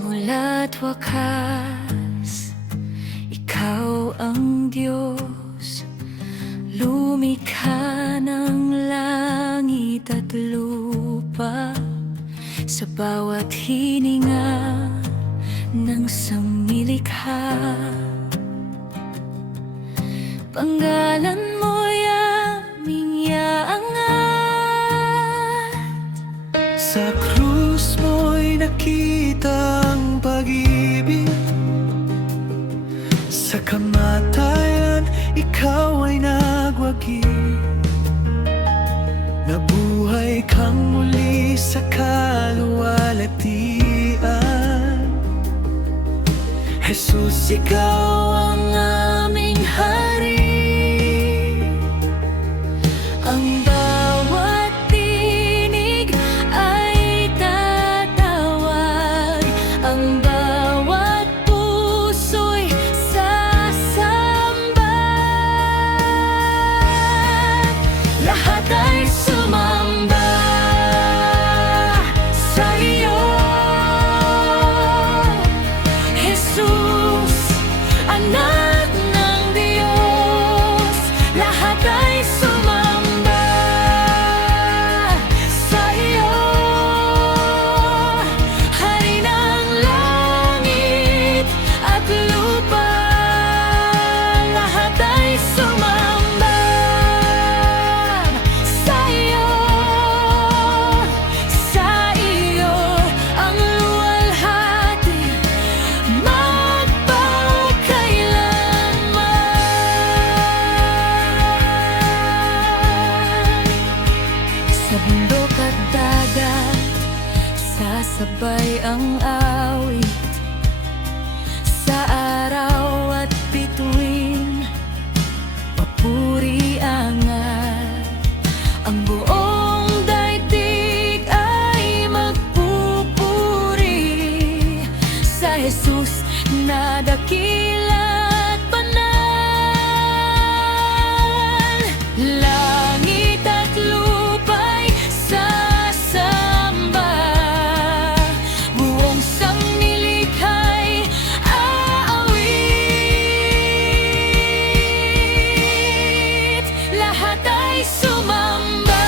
Simula't wakas, ikaw ang Diyos. Lumikha ng langit at lupa, sa bawat hininga ng samilikha. Panggalan mo'y aming iaangat. Sa krus mo'y nakita ang pag-ibig. Sa kamatayan, ikaw ay nagwagi. Nabuhay kang muli sa kaluwalhatian. Jesus, ikaw ang aming hari. Ang bawat tinig ay tatawag, ang bawat puso'y sasamba. Lahat ay sumamba sa iyo, Jesus, anak ng Diyos. Lahat ay sumamba sa iyo, Hari ng langit at lupa. Lahat ay sumamba sa iyo ang luwalhati magpakailanman. Sa bundok at dagat, sasabay ang awit. Sa araw at bituin, papuri angat. Ang buong daigdig ay magpupuri sa Jesus na dakila at banal. Langit at lupa'y sasamba, buong sanglilikha'y aawit. Lahat ay sumamba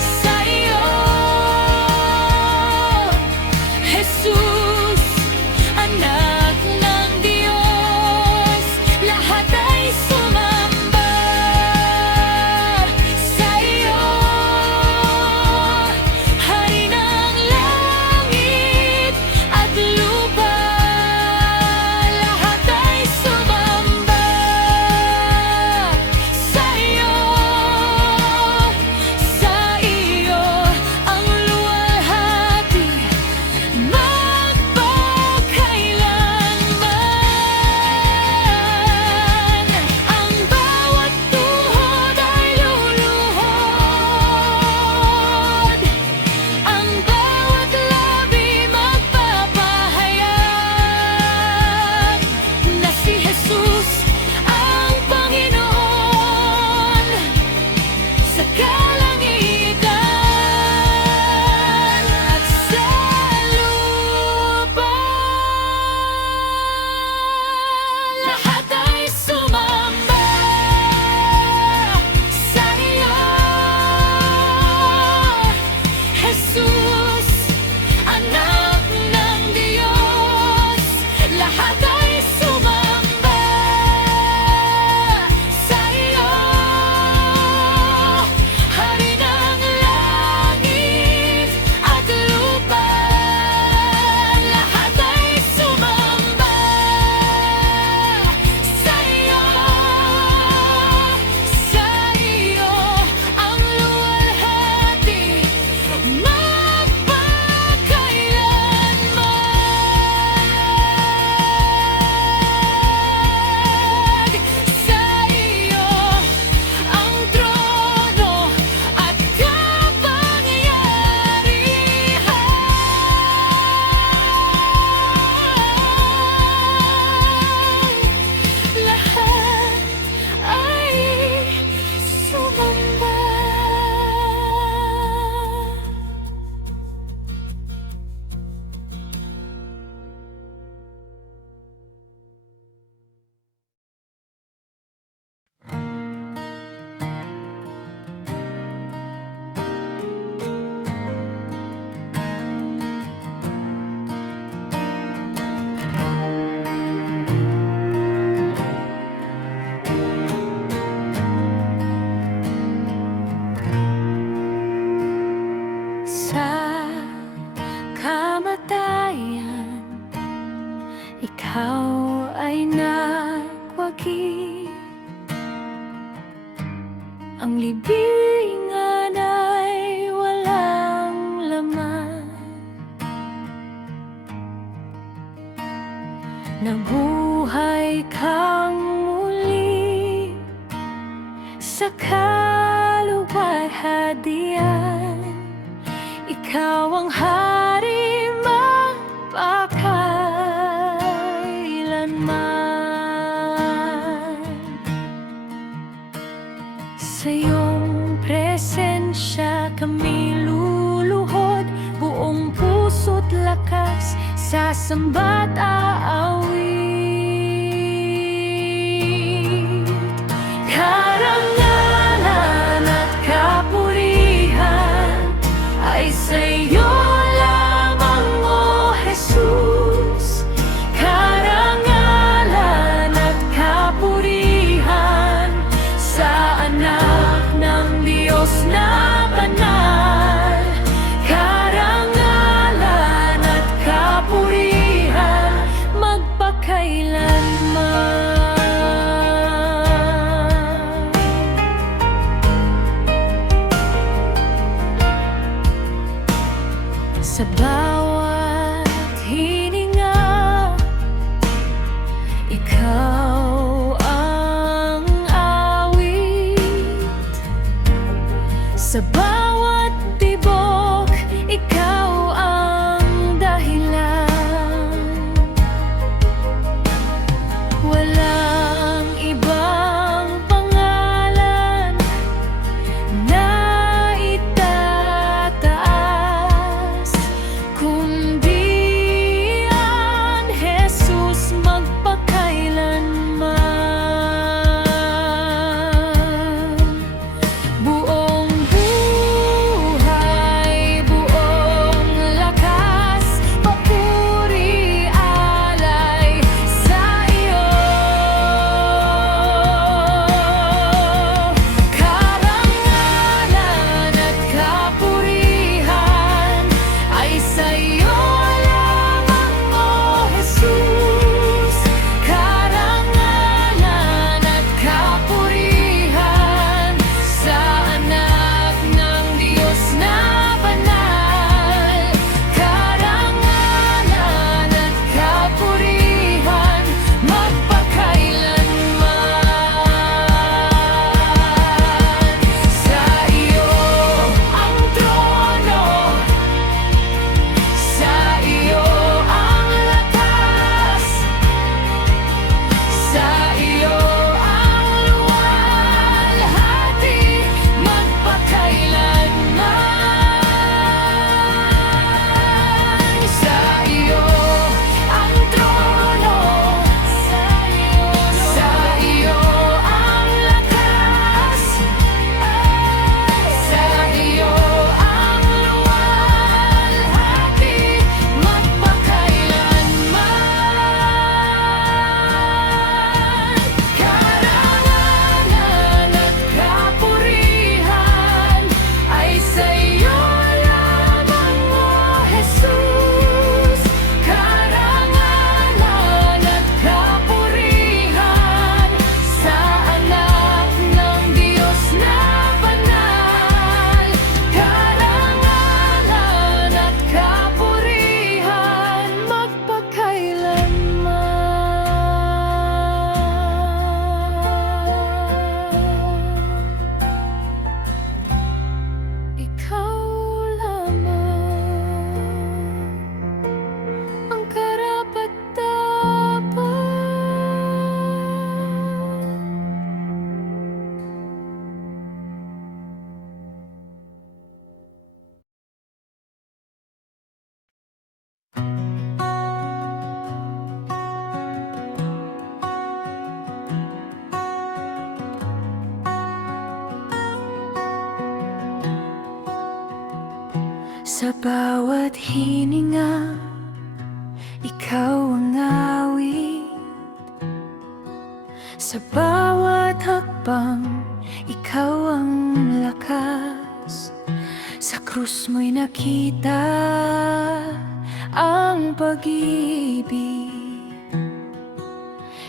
sa iyo, Jesus, anak ng kamatayan, ikaw ay nagwagi. Ang libingan ay walang laman, nabuhay kang muli sa kaluwalhatian. Ikaw ang hari magpakailanman. Sa iyong presensya kami luluhod, buong puso't lakas, sasamba't aawit. Karangalan at kapurihan ay sa iyo lamang, O Jesus. Karangalan at kapurihan sa anak ng Diyos na banal. Karangalan at kapurihan magpakailanman. Sa bawat hininga, ikaw ang awit. Sa bawat tibok, ikaw ang dahilan. Walang ibang pangalan na itataas kundi ang Jesus magpakailanman. Buong buhay, buong lakas, papuri alay sa iyo. Karangalan at kapurihan ay sa iyo lamang, O Jesus. Karangalan at kapurihan sa anak ng Diyos na banal. Karangalan at kapurihan magpakailanman. Sa iyo ang trono, sa iyo ang lakas, sa iyo ang luwalhati magpakailanman. Sa iyo ang trono, sa iyo ang lakas, sa iyo ang luwalhati magpakailanman. Karangalan at kapurihan ay sa iyo lamang, O Jesus. Karangalan at kapurihan sa anak ng Diyos na banal. Karangalan at kapurihan magpakailanman. Ikaw lamang ang karapat-dapat. Sa bawat hininga, ikaw ang awit. Sa bawat hakbang, ikaw ang lakas. Sa krus mo'y nakita ang walang pag-ibig.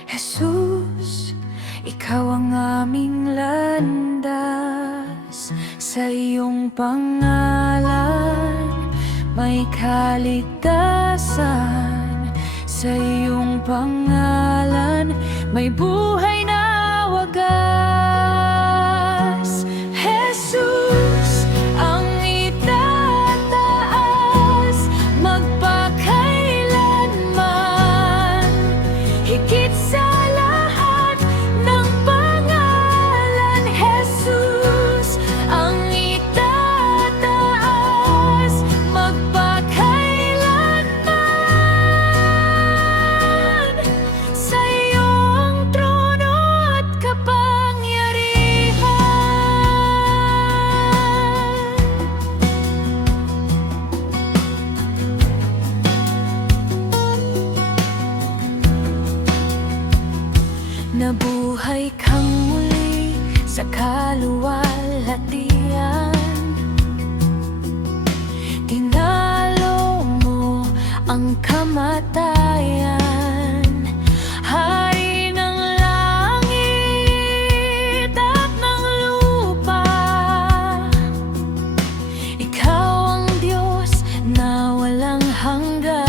Jesus, ikaw ang aming landas. Sa iyong pangalan may kaligtasan. Sa iyong pangalan may buhay na wagas. Jesus, ang itataas magpakailanman. Higit sa lahat ng pangalan, Jesus, ang itataas magpakailanman. Sa iyong trono at kapangyarihan. Nabuhay kang muli sa kaluwalhatian. Tinalo mo ang kamatayan. Hari ng langit at ng lupa, ikaw ang Diyos na walang hanggan.